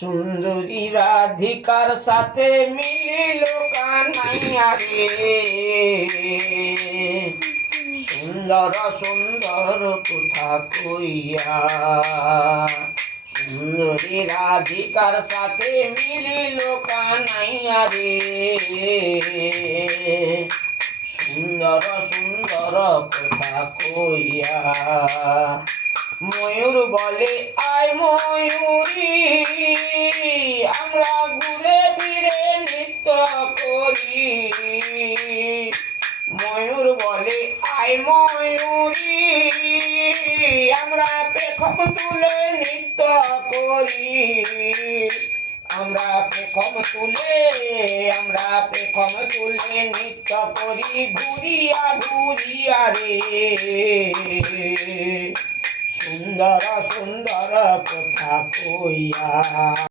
সুন্দরী রাধিকার সাথে মিলিল কানাইয়া রে, সুন্দর সুন্দর কথা কইয়া। সুন্দরী রাধিকার সাথে মিলিল কানাইয়া রে, সুন্দর সুন্দর কথা কইয়া। ময়ূর বলে আয় ময়ূরী, আমরা ঘুরে ফিরে নৃত্য করি। ময়ূর বলে আয় ময়ূরী, আমরা পেখম তুলে নৃত্য করি। আমরা পেখম তুলে নৃত্য করি, ঘুরিয়া ঘুরিয়া রে। সুন্দর সুন্দর কথা কইয়া।